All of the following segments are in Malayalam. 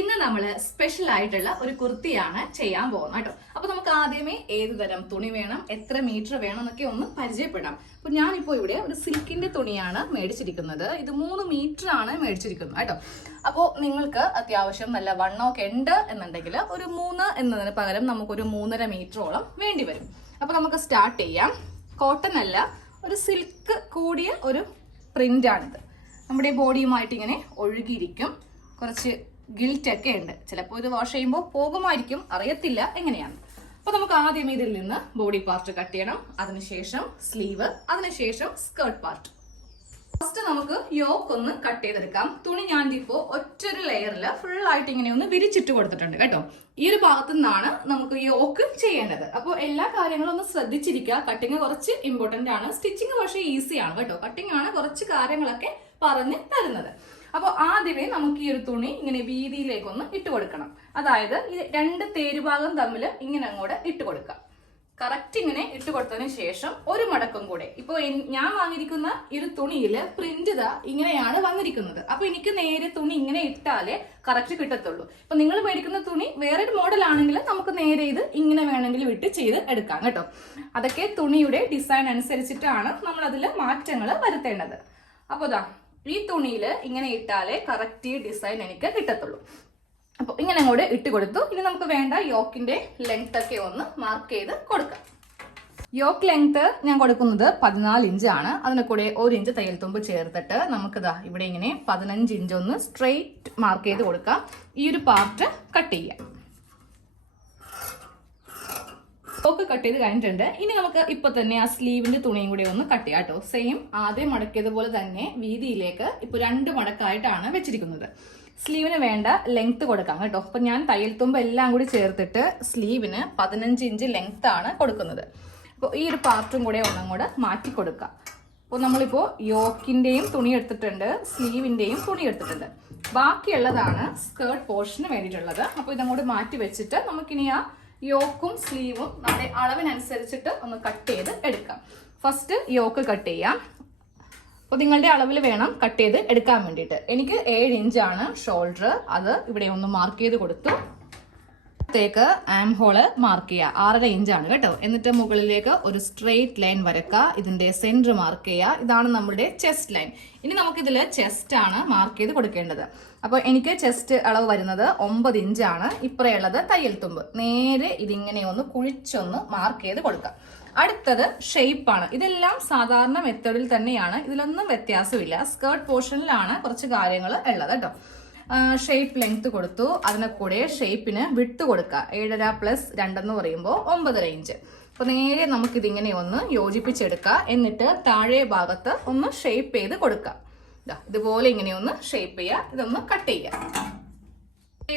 ഇന്ന് നമ്മൾ സ്പെഷ്യൽ ആയിട്ടുള്ള ഒരു കുർത്തിയാണ് ചെയ്യാൻ പോകുന്നത് കേട്ടോ. അപ്പൊ നമുക്ക് ആദ്യമേ ഏത് തരം തുണി വേണം, എത്ര മീറ്റർ വേണം എന്നൊക്കെ ഒന്ന് പരിചയപ്പെടാം. അപ്പൊ ഞാനിപ്പോ ഇവിടെ ഒരു സിൽക്കിന്റെ തുണിയാണ് മേടിച്ചിരിക്കുന്നത്. ഇത് 3 മീറ്റർ ആണ് മേടിച്ചിരിക്കുന്നത് കേട്ടോ. അപ്പോൾ നിങ്ങൾക്ക് അത്യാവശ്യം നല്ല വണ്ണമൊക്കെ ഉണ്ട് എന്നുണ്ടെങ്കിൽ ഒരു 3 എന്നതിന് പകരം നമുക്കൊരു 3.5 മീറ്ററോളം വേണ്ടി വരും. അപ്പൊ നമുക്ക് സ്റ്റാർട്ട് ചെയ്യാം. കോട്ടൺ അല്ല, ഒരു സിൽക്ക് കൂടിയ ഒരു പ്രിന്റ് ആണിത്. നമ്മുടെ ബോഡിയുമായിട്ട് ഇങ്ങനെ ഒഴുകിയിരിക്കും. കുറച്ച് ഗിൽറ്റൊക്കെ ഉണ്ട്. ചിലപ്പോൾ ഇത് വാഷ് ചെയ്യുമ്പോൾ പോകുമായിരിക്കും, അറിയത്തില്ല എങ്ങനെയാണ്. അപ്പൊ നമുക്ക് ആദ്യം ഇതിൽ നിന്ന് ബോഡി പാർട്ട് കട്ട് ചെയ്യണം, അതിനുശേഷം സ്ലീവ്, അതിനുശേഷം സ്കേർട്ട് പാർട്ട്. ഫസ്റ്റ് നമുക്ക് യോക്ക് ഒന്ന് കട്ട് ചെയ്തെടുക്കാം. തുണി ഞാൻ ഇപ്പോൾ ഒറ്റൊരു ലെയറിൽ ഫുൾ ആയിട്ട് ഇങ്ങനെ ഒന്ന് വിരിച്ചിട്ട് കൊടുത്തിട്ടുണ്ട് കേട്ടോ. ഈ ഒരു ഭാഗത്തു നിന്നാണ് നമുക്ക് യോക്ക് ചെയ്യേണ്ടത്. അപ്പോൾ എല്ലാ കാര്യങ്ങളും ഒന്ന് ശ്രദ്ധിച്ചിരിക്കുക. കട്ടിങ് കുറച്ച് ഇമ്പോർട്ടന്റ് ആണ്, സ്റ്റിച്ചിങ് പക്ഷേ ഈസിയാണ് കേട്ടോ. കട്ടിങ് ആണ് കുറച്ച് കാര്യങ്ങളൊക്കെ പറഞ്ഞ് തരുന്നത്. അപ്പോൾ ആദ്യമേ നമുക്ക് ഈ ഒരു തുണി ഇങ്ങനെ വീതിയിലേക്കൊന്ന് ഇട്ട് കൊടുക്കണം. അതായത് ഈ 2 തേരുഭാഗം തമ്മിൽ ഇങ്ങനെ അങ്ങോട്ട് ഇട്ട് കൊടുക്കാം. കറക്റ്റ് ഇങ്ങനെ ഇട്ട് കൊടുത്തതിന് ശേഷം ഒരു മടക്കം കൂടെ. ഇപ്പോൾ ഞാൻ വാങ്ങിയിരിക്കുന്ന ഈ ഒരു തുണിയിൽ പ്രിന്റ് ഇങ്ങനെയാണ് വന്നിരിക്കുന്നത്. അപ്പൊ എനിക്ക് നേരെ തുണി ഇങ്ങനെ ഇട്ടാലേ കറക്റ്റ് കിട്ടത്തുള്ളൂ. ഇപ്പൊ നിങ്ങൾ മേടിക്കുന്ന തുണി വേറൊരു മോഡൽ ആണെങ്കിൽ നമുക്ക് നേരെ ഇത് ഇങ്ങനെ വേണമെങ്കിലും ഇട്ട് ചെയ്ത് എടുക്കാം കേട്ടോ. അതൊക്കെ തുണിയുടെ ഡിസൈൻ അനുസരിച്ചിട്ടാണ് നമ്മൾ അതിൽ മാറ്റങ്ങൾ വരുത്തേണ്ടത്. അപ്പോൾ ഈ തുണിയിൽ ഇങ്ങനെ ഇട്ടാലേ കറക്റ്റ് ഡിസൈൻ എനിക്ക് കിട്ടത്തുള്ളൂ. അപ്പോൾ ഇങ്ങനെ അങ്ങോട്ട് ഇട്ട് കൊടുത്തു. ഇനി നമുക്ക് വേണ്ട യോക്കിന്റെ ലെങ്ത് ഒക്കെ ഒന്ന് മാർക്ക് ചെയ്ത് കൊടുക്കാം. യോക്ക് ലെങ്ത് ഞാൻ കൊടുക്കുന്നത് 14 ഇഞ്ചാണ്. അതിന് കൂടെ 1 ഇഞ്ച് തയ്യൽ തുമ്പ് ചേർത്തിട്ട് നമുക്കിതാ ഇവിടെ ഇങ്ങനെ 15 ഇഞ്ച് ഒന്ന് സ്ട്രെയിറ്റ് മാർക്ക് ചെയ്ത് കൊടുക്കാം. ഈ ഒരു പാർട്ട് കട്ട് ചെയ്യാം. യോക്ക് കട്ട് ചെയ്ത് കഴിഞ്ഞിട്ടുണ്ട്. ഇനി നമുക്ക് ഇപ്പൊ തന്നെ ആ സ്ലീവിന്റെ തുണിയും കൂടി ഒന്ന് കട്ട് ചെയ്യാം കേട്ടോ. സെയിം ആദ്യം മടക്കിയതുപോലെ തന്നെ വീതിയിലേക്ക് ഇപ്പൊ 2 മടക്കായിട്ടാണ് വെച്ചിരിക്കുന്നത്. സ്ലീവിന് വേണ്ട ലെങ്ത് കൊടുക്കാം കേട്ടോ. അപ്പൊ ഞാൻ തയ്യൽ തുമ്പ് എല്ലാം കൂടി ചേർത്തിട്ട് സ്ലീവിന് 15 ഇഞ്ച് ലെങ്ത് ആണ് കൊടുക്കുന്നത്. അപ്പോൾ ഈ ഒരു പാർട്ടും കൂടെ ഒന്നും കൂടെ മാറ്റി കൊടുക്കാം. അപ്പോൾ നമ്മളിപ്പോ യോക്കിന്റെയും തുണി എടുത്തിട്ടുണ്ട്, സ്ലീവിന്റെയും തുണി എടുത്തിട്ടുണ്ട്. ബാക്കിയുള്ളതാണ് സ്കേർട്ട് പോർഷന് വേണ്ടിയിട്ടുള്ളത്. അപ്പൊ ഇതങ്ങോട്ട് മാറ്റി വെച്ചിട്ട് നമുക്കിനി ആ യോക്കും സ്ലീവും നമ്മുടെ അളവിനനുസരിച്ചിട്ട് ഒന്ന് കട്ട് ചെയ്ത് എടുക്കാം. ഫസ്റ്റ് യോക്ക് കട്ട് ചെയ്യാം. അപ്പോൾ നിങ്ങളുടെ അളവിൽ വേണം കട്ട് ചെയ്ത് എടുക്കാൻ വേണ്ടിയിട്ട്. എനിക്ക് 7 ഇഞ്ചാണ് ഷോൾഡർ. അത് ഇവിടെ ഒന്ന് മാർക്ക് ചെയ്ത് കൊടുത്തു. ത്തേക്ക് ആം ഹോള് മാർക്ക് ചെയ്യുക. 6.5 ഇഞ്ചാണ് കേട്ടോ. എന്നിട്ട് മുകളിലേക്ക് ഒരു സ്ട്രെയിറ്റ് ലൈൻ വരക്കുക. ഇതിന്റെ സെന്റർ മാർക്ക് ചെയ്യുക. ഇതാണ് നമ്മുടെ ചെസ്റ്റ് ലൈൻ. ഇനി നമുക്കിതിൽ ചെസ്റ്റ് ആണ് മാർക്ക് ചെയ്ത് കൊടുക്കേണ്ടത്. അപ്പോൾ എനിക്ക് ചെസ്റ്റ് അളവ് വരുന്നത് 9 ഇഞ്ചാണ്. ഇപ്പറയുള്ളത് തയ്യൽ തുമ്പ്. നേരെ ഇതിങ്ങനെ ഒന്ന് കുഴിച്ചൊന്ന് മാർക്ക് ചെയ്ത് കൊടുക്കാം. അടുത്തത് ഷേപ്പാണ്. ഇതെല്ലാം സാധാരണ മെത്തേഡിൽ തന്നെയാണ്, ഇതിലൊന്നും വ്യത്യാസമില്ല. സ്കേർട്ട് പോർഷനിലാണ് കുറച്ച് കാര്യങ്ങൾ ഉള്ളത് കേട്ടോ. ഷേപ്പ് ലെങ്ത് കൊടുത്തു. അതിനെ കൂടെ ഷേപ്പിന് വിട്ട് കൊടുക്കുക. 7.5 + 2 എന്ന് പറയുമ്പോൾ 9.5 ഇഞ്ച്. അപ്പൊ നേരെ നമുക്കിതിങ്ങനെ ഒന്ന് യോജിപ്പിച്ചെടുക്കുക. എന്നിട്ട് താഴെ ഭാഗത്ത് ഒന്ന് ഷേപ്പ് ചെയ്ത് കൊടുക്കുക. ഇതുപോലെ ഇങ്ങനെ ഒന്ന് ഷേപ്പ് ചെയ്യുക. ഇതൊന്ന് കട്ട് ചെയ്യുക.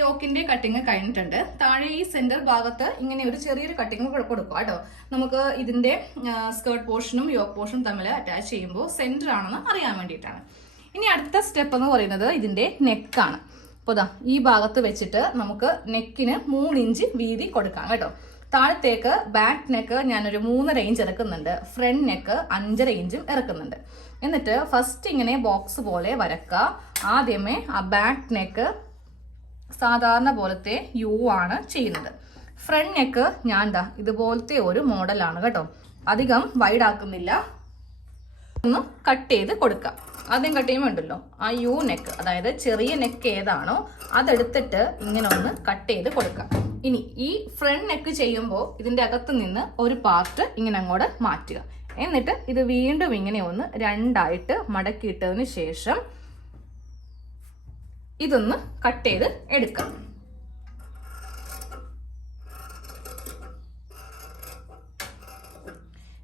യോക്കിന്റെ കട്ടിങ് കഴിഞ്ഞിട്ടുണ്ട്. താഴെ ഈ സെന്റർ ഭാഗത്ത് ഇങ്ങനെ ഒരു ചെറിയൊരു കട്ടിങ് കൊടുക്കുക കേട്ടോ. നമുക്ക് ഇതിന്റെ സ്കേർട്ട് പോർഷനും യോക്ക് പോർഷനും തമ്മിൽ അറ്റാച്ച് ചെയ്യുമ്പോൾ സെന്റർ ആണെന്ന് അറിയാൻ വേണ്ടിയിട്ടാണ്. ഇനി അടുത്ത സ്റ്റെപ്പ് എന്ന് പറയുന്നത് ഇതിന്റെ നെക്കാണ്. അപ്പോൾ ഈ ഭാഗത്ത് വെച്ചിട്ട് നമുക്ക് നെക്കിന് 3 ഇഞ്ച് വീതി കൊടുക്കാം കേട്ടോ. താഴത്തേക്ക് ബാക്ക് നെക്ക് ഞാനൊരു 3.5 ഇഞ്ച് ഇറക്കുന്നുണ്ട്. ഫ്രണ്ട് നെക്ക് 5.5 ഇഞ്ചും ഇറക്കുന്നുണ്ട്. എന്നിട്ട് ഫസ്റ്റ് ഇങ്ങനെ ബോക്സ് പോലെ വരക്കുക. ആദ്യമേ ആ ബാക്ക് നെക്ക് സാധാരണ പോലത്തെ യു ആണ് ചെയ്യുന്നത്. ഫ്രണ്ട് നെക്ക് ഞാൻ ഇതുപോലത്തെ ഒരു മോഡലാണ് കേട്ടോ. അധികം വൈഡ് ആക്കുന്നില്ല. ഒന്ന് കട്ട് ചെയ്ത് കൊടുക്കാം. ആദ്യം കട്ട് ചെയ്യുമ്പോൾ ഉണ്ടല്ലോ ആ യു നെക്ക്, അതായത് ചെറിയ നെക്ക് ഏതാണോ അതെടുത്തിട്ട് ഇങ്ങനെ ഒന്ന് കട്ട് ചെയ്ത് കൊടുക്കാം. ഇനി ഈ ഫ്രണ്ട് നെക്ക് ചെയ്യുമ്പോൾ ഇതിന്റെ അകത്ത് നിന്ന് ഒരു പാർട്ട് ഇങ്ങനെ അങ്ങോട്ട് മാറ്റുക. എന്നിട്ട് ഇത് വീണ്ടും ഇങ്ങനെ ഒന്ന് 2ആയിട്ട് മടക്കിയിട്ടതിന് ശേഷം ഇതൊന്ന് കട്ട് ചെയ്ത് എടുക്കാം.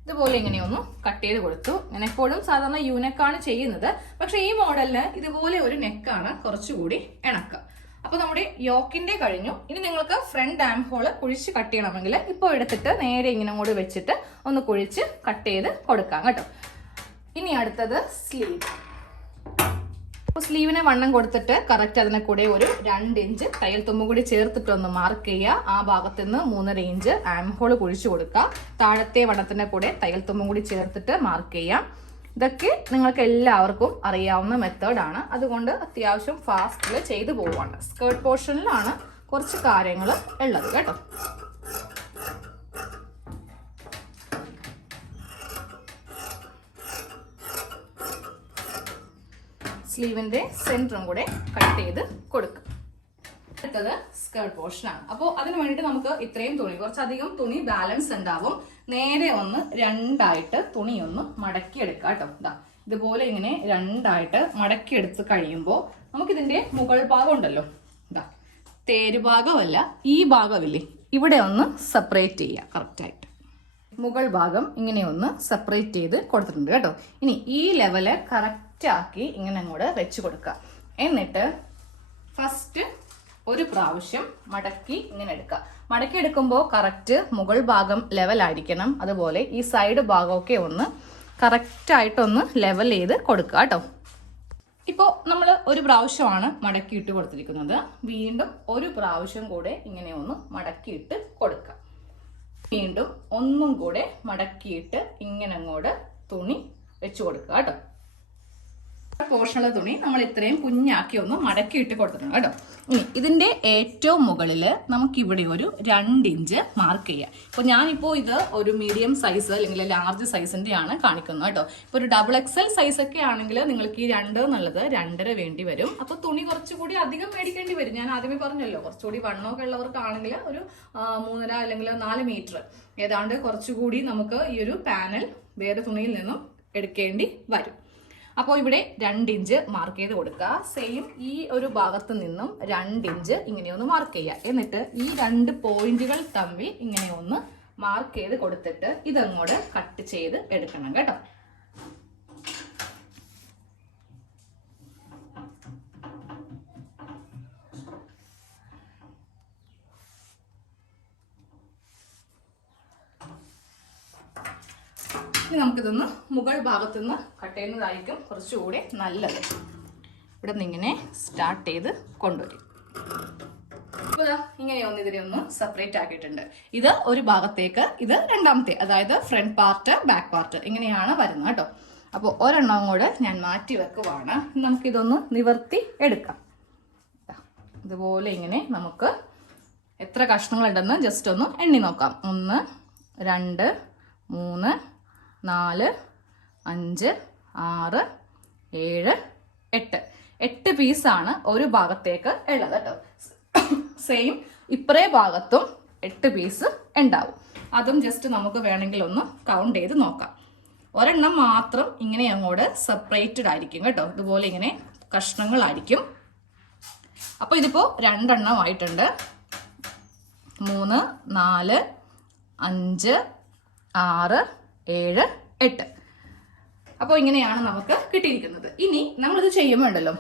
ഇതുപോലെ ഇങ്ങനെയൊന്ന് കട്ട് ചെയ്ത് കൊടുത്തു. ഞാൻ എപ്പോഴും സാധാരണ യൂനെക്കാണ് ചെയ്യുന്നത്. പക്ഷെ ഈ മോഡലിന് ഇതുപോലെ ഒരു നെക്കാണ് കുറച്ചുകൂടി ഇണക്കം. അപ്പൊ നമ്മുടെ യോക്കിന്റെ കഴിഞ്ഞു. ഇനി നിങ്ങൾക്ക് ഫ്രണ്ട് ആം ഹോള് കുഴിച്ച് കട്ട് ചെയ്യണമെങ്കിൽ ഇപ്പോൾ എടുത്തിട്ട് നേരെ ഇങ്ങനെ കൂടി വെച്ചിട്ട് ഒന്ന് കുഴിച്ച് കട്ട് ചെയ്ത് കൊടുക്കാം കേട്ടോ. ഇനി അടുത്തത് സ്ലീവ്. സ്ലീവിന് വണ്ണം കൊടുത്തിട്ട് കറക്റ്റ് അതിനെ കൂടെ ഒരു 2 ഇഞ്ച് തയ്യൽ തുമ്പും കൂടി ചേർത്തിട്ട് ഒന്ന് മാർക്ക് ചെയ്യുക. ആ ഭാഗത്ത് നിന്ന് 3.5 ഇഞ്ച് ആം ഹോൾ കുഴിച്ചു കൊടുക്കുക. താഴത്തെ വണ്ണത്തിന്റെ കൂടെ തയ്യൽ തുമ്പും കൂടി ചേർത്തിട്ട് മാർക്ക് ചെയ്യാം. ഇതൊക്കെ നിങ്ങൾക്ക് എല്ലാവർക്കും അറിയാവുന്ന മെത്തേഡാണ്. അതുകൊണ്ട് അത്യാവശ്യം ഫാസ്റ്റിൽ ചെയ്തു പോവുകയാണ്. സ്കേർട്ട് പോർഷനിലാണ് കുറച്ച് കാര്യങ്ങൾ ഉള്ളത് കേട്ടോ. സ്ലീവിന്റെ സെന്ററും കൂടെ കട്ട് ചെയ്ത് കൊടുക്കുക. അടുത്തത് സ്കേർട്ട് പോർഷനാണ്. അപ്പോൾ അതിന് വേണ്ടിയിട്ട് നമുക്ക് ഇത്രയും തുണി, കുറച്ചധികം തുണി ബാലൻസ് ഉണ്ടാവും. നേരെ ഒന്ന് രണ്ടായിട്ട് തുണി ഒന്ന് മടക്കിയെടുക്കുക കേട്ടോ. ഇതാ ഇതുപോലെ ഇങ്ങനെ രണ്ടായിട്ട് മടക്കിയെടുത്ത് കഴിയുമ്പോൾ നമുക്കിതിന്റെ മുകൾ ഭാഗം ഉണ്ടല്ലോ, ഇതാ തേരുഭാഗമല്ല, ഈ ഭാഗമില്ലേ, ഇവിടെ ഒന്ന് സെപ്പറേറ്റ് ചെയ്യുക കറക്റ്റായിട്ട്. മുകൾ ഭാഗം ഇങ്ങനെ ഒന്ന് സെപ്പറേറ്റ് ചെയ്ത് കൊടുത്തിട്ടുണ്ട് കേട്ടോ. ഇനി ഈ ലെവല് കറക്റ്റ് ആക്കി ഇങ്ങനെ അങ്ങോട്ട് വെച്ച് കൊടുക്കുക. എന്നിട്ട് ഫസ്റ്റ് ഒരു പ്രാവശ്യം മടക്കി ഇങ്ങനെ എടുക്കുക. മടക്കി എടുക്കുമ്പോൾ കറക്റ്റ് മുകൾ ഭാഗം ലെവലായിരിക്കണം. അതുപോലെ ഈ സൈഡ് ഭാഗമൊക്കെ ഒന്ന് കറക്റ്റായിട്ടൊന്ന് ലെവൽ ചെയ്ത് കൊടുക്കുക കേട്ടോ. ഇപ്പോൾ നമ്മൾ ഒരു പ്രാവശ്യമാണ് മടക്കിയിട്ട് കൊടുത്തിരിക്കുന്നത്. വീണ്ടും ഒരു പ്രാവശ്യം കൂടെ ഇങ്ങനെ ഒന്ന് മടക്കിയിട്ട് കൊടുക്കുക. വീണ്ടും ഒന്നും കൂടെ മടക്കിയിട്ട് ഇങ്ങനെ അങ്ങോട്ട് തുണി വെച്ച് കൊടുക്കുക കേട്ടോ. പോർഷനുള്ള തുണി നമ്മൾ ഇത്രയും കുഞ്ഞാക്കി ഒന്ന് മടക്കിയിട്ട് കൊടുത്തിട്ടുണ്ട് കേട്ടോ. ഇനി ഇതിന്റെ ഏറ്റവും മുകളിൽ നമുക്കിവിടെ ഒരു 2 ഇഞ്ച് മാർക്ക് ചെയ്യാം. ഇപ്പോൾ ഞാനിപ്പോൾ ഇത് ഒരു മീഡിയം സൈസ് അല്ലെങ്കിൽ ലാർജ് സൈസിന്റെ ആണ് കാണിക്കുന്നത് കേട്ടോ. ഇപ്പോൾ ഒരു XXL സൈസ് ഒക്കെ ആണെങ്കിൽ നിങ്ങൾക്ക് ഈ 2 എന്നുള്ളത് 2.5 വേണ്ടി വരും. അപ്പോൾ തുണി കുറച്ചുകൂടി അധികം മേടിക്കേണ്ടി വരും. ഞാൻ ആദ്യമേ പറഞ്ഞല്ലോ, കുറച്ചുകൂടി വണ്ണമൊക്കെ ഉള്ളവർക്കാണെങ്കിൽ ഒരു 3.5 അല്ലെങ്കിൽ 4 മീറ്റർ ഏതാണ്ട് കുറച്ചുകൂടി നമുക്ക് ഈ ഒരു പാനൽ വേറെ തുണിയിൽ നിന്നും എടുക്കേണ്ടി വരും. അപ്പോൾ ഇവിടെ 2 ഇഞ്ച് മാർക്ക് ചെയ്ത് കൊടുക്കുക. സെയിം ഈ ഒരു ഭാഗത്ത് നിന്നും 2 ഇഞ്ച് ഇങ്ങനെ ഒന്ന് മാർക്ക് ചെയ്യുക. എന്നിട്ട് ഈ 2 പോയിന്റുകൾ തമ്മിൽ ഇങ്ങനെ ഒന്ന് മാർക്ക് ചെയ്ത് കൊടുത്തിട്ട് ഇതങ്ങോട്ട് കട്ട് ചെയ്ത് എടുക്കണം കേട്ടോ. ഇനി നമുക്കിതൊന്ന് മുകൾ ഭാഗത്തുനിന്ന് കട്ട് ചെയ്യുന്നതായിരിക്കും കുറച്ചുകൂടി നല്ലത്. ഇവിടെ നിന്ന് ഇങ്ങനെ സ്റ്റാർട്ട് ചെയ്ത് കൊണ്ടുവരും. അപ്പോൾ ഇങ്ങനെ ഒന്ന് ഇതിനെ ഒന്ന് സെപ്പറേറ്റ് ആക്കിയിട്ടുണ്ട്. ഇത് ഒരു ഭാഗത്തേക്ക്, ഇത് രണ്ടാമത്തെ, അതായത് ഫ്രണ്ട് പാർട്ട് ബാക്ക് പാർട്ട് ഇങ്ങനെയാണ് വരുന്നത് കേട്ടോ. അപ്പോൾ ഒരെണ്ണം കൂടെ ഞാൻ മാറ്റി വെക്കുവാണ്. നമുക്കിതൊന്ന് നിവർത്തി എടുക്കാം. ഇതുപോലെ ഇങ്ങനെ നമുക്ക് എത്ര കഷ്ണങ്ങളുണ്ടെന്ന് ജസ്റ്റ് ഒന്ന് എണ്ണി നോക്കാം. 1 2 3 4 5 6 7 8 പീസാണ് ഒരു ഭാഗത്തേക്ക് ഉള്ളത് കേട്ടോ. സെയിം ഇപ്പറേ ഭാഗത്തും 8 പീസ് ഉണ്ടാവും. അതും ജസ്റ്റ് നമുക്ക് വേണമെങ്കിൽ ഒന്ന് കൗണ്ട് ചെയ്ത് നോക്കാം. ഒരെണ്ണം മാത്രം ഇങ്ങനെ അങ്ങോട്ട് സെപ്പറേറ്റഡ് ആയിരിക്കും കേട്ടോ. ഇതുപോലെ ഇങ്ങനെ കഷ്ണങ്ങളായിരിക്കും. അപ്പോൾ ഇതിപ്പോൾ 2 എണ്ണം ആയിട്ടുണ്ട്. 3 4 5 6 7 8. അപ്പോൾ ഇങ്ങനെയാണ് നമുക്ക് കിട്ടിയിരിക്കുന്നത്. ഇനി നമ്മളിത് ചെയ്യുമ്പോൾ ഉണ്ടല്ലോ,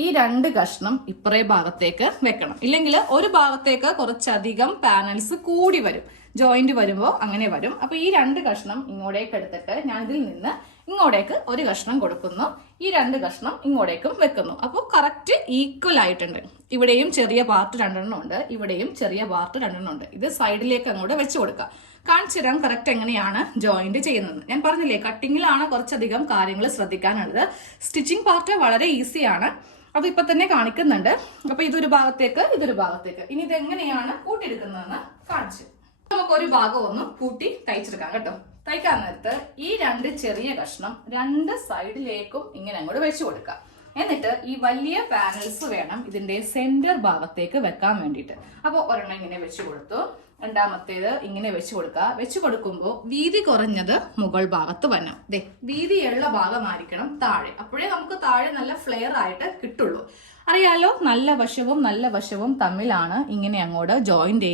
ഈ 2 കഷ്ണം ഇപ്പറേ ഭാഗത്തേക്ക് വെക്കണം. ഇല്ലെങ്കിൽ ഒരു ഭാഗത്തേക്ക് കുറച്ചധികം പാനൽസ് കൂടി വരും, ജോയിന്റ് വരുമ്പോൾ അങ്ങനെ വരും. അപ്പൊ ഈ 2 കഷ്ണം ഇങ്ങോട്ടേക്ക് എടുത്തിട്ട് ഞാൻ ഇതിൽ നിന്ന് ഇങ്ങോട്ടേക്ക് ഒരു കഷ്ണം കൊടുക്കുന്നു, ഈ 2 കഷ്ണം ഇങ്ങോട്ടേക്കും വെക്കുന്നു. അപ്പോൾ കറക്റ്റ് ഈക്വൽ ആയിട്ടുണ്ട്. ഇവിടെയും ചെറിയ പാർട്ട് 2 എണ്ണം ഉണ്ട്, ഇവിടെയും ചെറിയ പാർട്ട് 2 എണ്ണം ഉണ്ട്. ഇത് സൈഡിലേക്ക് അങ്ങോട്ട് വെച്ച് കൊടുക്കുക. കാണിച്ചു തരാം കറക്റ്റ് എങ്ങനെയാണ് ജോയിന്റ് ചെയ്യുന്നത്. ഞാൻ പറഞ്ഞില്ലേ, കട്ടിങ്ങിലാണ് കുറച്ചധികം കാര്യങ്ങൾ ശ്രദ്ധിക്കാനുള്ളത്. സ്റ്റിച്ചിങ് പാർട്ട് വളരെ ഈസിയാണ്, അത് ഇപ്പൊ തന്നെ കാണിക്കുന്നുണ്ട്. അപ്പൊ ഇതൊരു ഭാഗത്തേക്ക്, ഇതൊരു ഭാഗത്തേക്ക്. ഇനി ഇത് എങ്ങനെയാണ് കൂട്ടിയെടുക്കുന്നതെന്ന് കാണിച്ചു. നമുക്ക് ഒരു ഭാഗം ഒന്ന് കൂട്ടി തയ്ച്ചെടുക്കാം കേട്ടോ. തയ്ക്കാൻ നേരത്ത് ഈ 2 ചെറിയ കഷ്ണം 2 സൈഡിലേക്കും ഇങ്ങനെ അങ്ങോട്ട് വെച്ചു കൊടുക്കാം. എന്നിട്ട് ഈ വലിയ പാനൽസ് വേണം ഇതിന്റെ സെന്റർ ഭാഗത്തേക്ക് വെക്കാൻ വേണ്ടിയിട്ട്. അപ്പോൾ ഒരെണ്ണം ഇങ്ങനെ വെച്ചു കൊടുത്തു, രണ്ടാമത്തേത് ഇങ്ങനെ വെച്ചു കൊടുക്കുക. വെച്ചു കൊടുക്കുമ്പോൾ വീതി കുറഞ്ഞത് മുകൾ ഭാഗത്ത് വരണം. ദേ വീതിയുള്ള ഭാഗമായിരിക്കണം താഴെ. അപ്പോഴേ നമുക്ക് താഴെ നല്ല ഫ്ലെയർ ആയിട്ട് കിട്ടുള്ളൂ. അറിയാലോ, നല്ല വശവും തമ്മിലാണ് ഇങ്ങനെ അങ്ങോട്ട് ജോയിന്റ്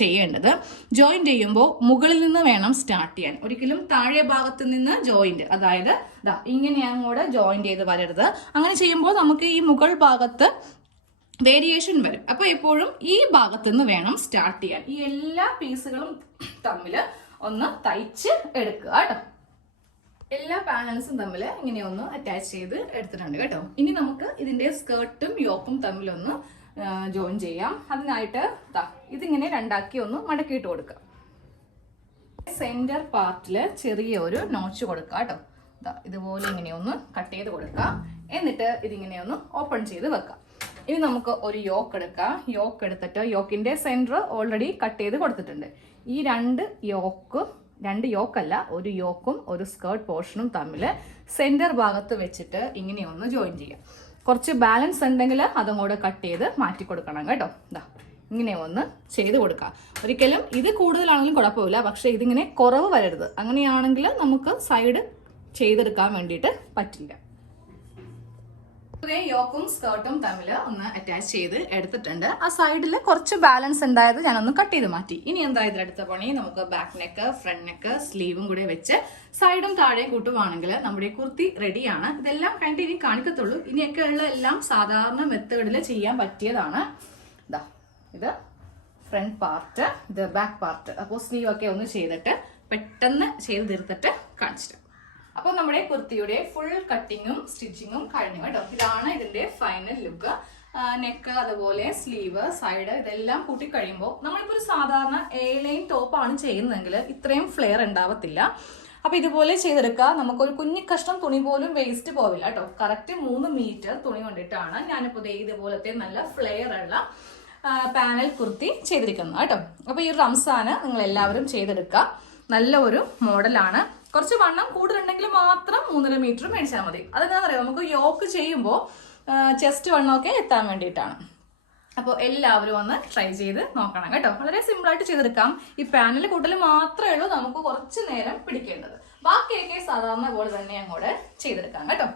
ചെയ്യേണ്ടത്. ജോയിന്റ് ചെയ്യുമ്പോൾ മുകളിൽ നിന്ന് വേണം സ്റ്റാർട്ട് ചെയ്യാൻ. ഒരിക്കലും താഴെ ഭാഗത്ത് നിന്ന് ജോയിന്റ്, അതായത് ഇങ്ങനെ അങ്ങോട്ട് ജോയിന്റ് ചെയ്ത് വരരുത്. അങ്ങനെ ചെയ്യുമ്പോൾ നമുക്ക് ഈ മുകൾ ഭാഗത്ത് വേരിയേഷൻ വരും. അപ്പൊ എപ്പോഴും ഈ ഭാഗത്ത് നിന്ന് വേണം സ്റ്റാർട്ട് ചെയ്യാൻ. ഈ എല്ലാ പീസുകളും തമ്മിൽ ഒന്ന് തയ്ച്ച് എടുക്കുക കേട്ടോ. എല്ലാ പാനൽസും തമ്മിൽ ഇങ്ങനെ ഒന്ന് അറ്റാച്ച് ചെയ്ത് എടുത്തിട്ടുണ്ട് കേട്ടോ. ഇനി നമുക്ക് ഇതിന്റെ സ്കേർട്ടും യോക്കും തമ്മിലൊന്ന് ജോയിൻ ചെയ്യാം. അതിനായിട്ട് ഇതിങ്ങനെ 2ആക്കി ഒന്ന് മടക്കിയിട്ട് കൊടുക്കാം. സെന്റർ പാർട്ടില് ചെറിയ ഒരു നോച്ച് കൊടുക്കുക കേട്ടോ. ഇതുപോലെ ഇങ്ങനെ ഒന്ന് കട്ട് ചെയ്ത് കൊടുക്കാം. എന്നിട്ട് ഇതിങ്ങനെ ഒന്ന് ഓപ്പൺ ചെയ്ത് വെക്കാം. ഇനി നമുക്ക് ഒരു യോക്ക് എടുക്കാം. യോക്ക് എടുത്തിട്ട് യോക്കിന്റെ സെന്റർ ഓൾറെഡി കട്ട് ചെയ്ത് കൊടുത്തിട്ടുണ്ട്. ഈ രണ്ട് യോക്കല്ല, ഒരു യോക്കും ഒരു സ്കേർട്ട് പോർഷനും തമ്മിൽ സെന്റർ ഭാഗത്ത് വെച്ചിട്ട് ഇങ്ങനെ ഒന്ന് ജോയിൻ ചെയ്യാം. കുറച്ച് ബാലൻസ് ഉണ്ടെങ്കിൽ അതും കൂടെ കട്ട് ചെയ്ത് മാറ്റി കൊടുക്കണം കേട്ടോ. ഇങ്ങനെ ഒന്ന് ചെയ്ത് കൊടുക്കാം. ഒരിക്കലും ഇത് കൂടുതലാണെങ്കിലും കുഴപ്പമില്ല, പക്ഷെ ഇതിങ്ങനെ കുറവ് വരരുത്. അങ്ങനെയാണെങ്കിൽ നമുക്ക് സൈഡ് ചെയ്തെടുക്കാൻ വേണ്ടിയിട്ട് പറ്റില്ല. യോക്കും സ്കേർട്ടും തമ്മിൽ ഒന്ന് അറ്റാച്ച് ചെയ്ത് എടുത്തിട്ടുണ്ട്. ആ സൈഡിൽ കുറച്ച് ബാലൻസ് ഉണ്ടായത് ഞാനൊന്ന് കട്ട് ചെയ്ത് മാറ്റി. ഇനി എന്താ ഇതിലെടുത്ത പണി, നമുക്ക് ബാക്ക് നെക്ക്, ഫ്രണ്ട് നെക്ക്, സ്ലീവും കൂടെ വെച്ച് സൈഡും താഴെ കൂട്ടുവാണെങ്കിൽ നമ്മുടെ കുർത്തി റെഡിയാണ്. ഇതെല്ലാം കഴിഞ്ഞിട്ട് ഇനി കാണിക്കത്തുള്ളൂ. ഇനിയൊക്കെ ഉള്ള എല്ലാം സാധാരണ മെത്തേഡിൽ ചെയ്യാൻ പറ്റിയതാണ്. ഇത് ഫ്രണ്ട് പാർട്ട്, ഇത് ബാക്ക് പാർട്ട്. അപ്പോൾ സ്ലീവ് ഒക്കെ ഒന്ന് ചെയ്തിട്ട് പെട്ടെന്ന് ചെയ്ത് തീർത്തിട്ട് കാണിച്ചിട്ട്. അപ്പോൾ നമ്മുടെ കുർത്തിയുടെ ഫുൾ കട്ടിങ്ങും സ്റ്റിച്ചിങ്ങും കഴിഞ്ഞു കേട്ടോ. ഇതാണ് ഇതിന്റെ ഫൈനൽ ലുക്ക്. നെക്ക്, അതുപോലെ സ്ലീവ്, സൈഡ് ഇതെല്ലാം കൂട്ടി കഴിയുമ്പോൾ നമ്മളിപ്പോൾ ഒരു സാധാരണ എ-ലൈൻ ടോപ്പാണ് ചെയ്യുന്നതെങ്കിൽ ഇത്രയും ഫ്ലെയർ ഉണ്ടാവത്തില്ല. അപ്പൊ ഇതുപോലെ ചെയ്തെടുക്കുക. നമുക്കൊരു കുഞ്ഞു കഷ്ണം തുണി പോലും വേസ്റ്റ് പോവില്ല കേട്ടോ. കറക്റ്റ് 3 മീറ്റർ തുണി കൊണ്ടിട്ടാണ് ഞാനിപ്പോൾ ഇതുപോലത്തെ നല്ല ഫ്ലെയർ ഉള്ള പാനൽ കുർത്തി ചെയ്തിരിക്കുന്നത് കേട്ടോ. അപ്പൊ ഈ റംസാന് നിങ്ങൾ എല്ലാവരും ചെയ്തെടുക്കുക. നല്ല ഒരു മോഡലാണ്. കുറച്ച് വണ്ണം കൂടുതലുണ്ടെങ്കിൽ മാത്രം 3.5 മീറ്റർ മേടിച്ചാൽ മതി. അതെന്താണെന്ന് അറിയാം, നമുക്ക് യോക്ക് ചെയ്യുമ്പോൾ ചെസ്റ്റ് വണ്ണമൊക്കെ എത്താൻ വേണ്ടിയിട്ടാണ്. അപ്പോൾ എല്ലാവരും ഒന്ന് ട്രൈ ചെയ്ത് നോക്കണം കേട്ടോ. വളരെ സിമ്പിളായിട്ട് ചെയ്തെടുക്കാം. ഈ പാനൽ കൂട്ടൽ മാത്രമേ ഉള്ളൂ നമുക്ക് കുറച്ച് നേരം പിടിക്കേണ്ടത്. ബാക്കിയൊക്കെ സാധാരണ പോലെ തന്നെ അങ്ങോട്ട് ചെയ്തെടുക്കാം കേട്ടോ.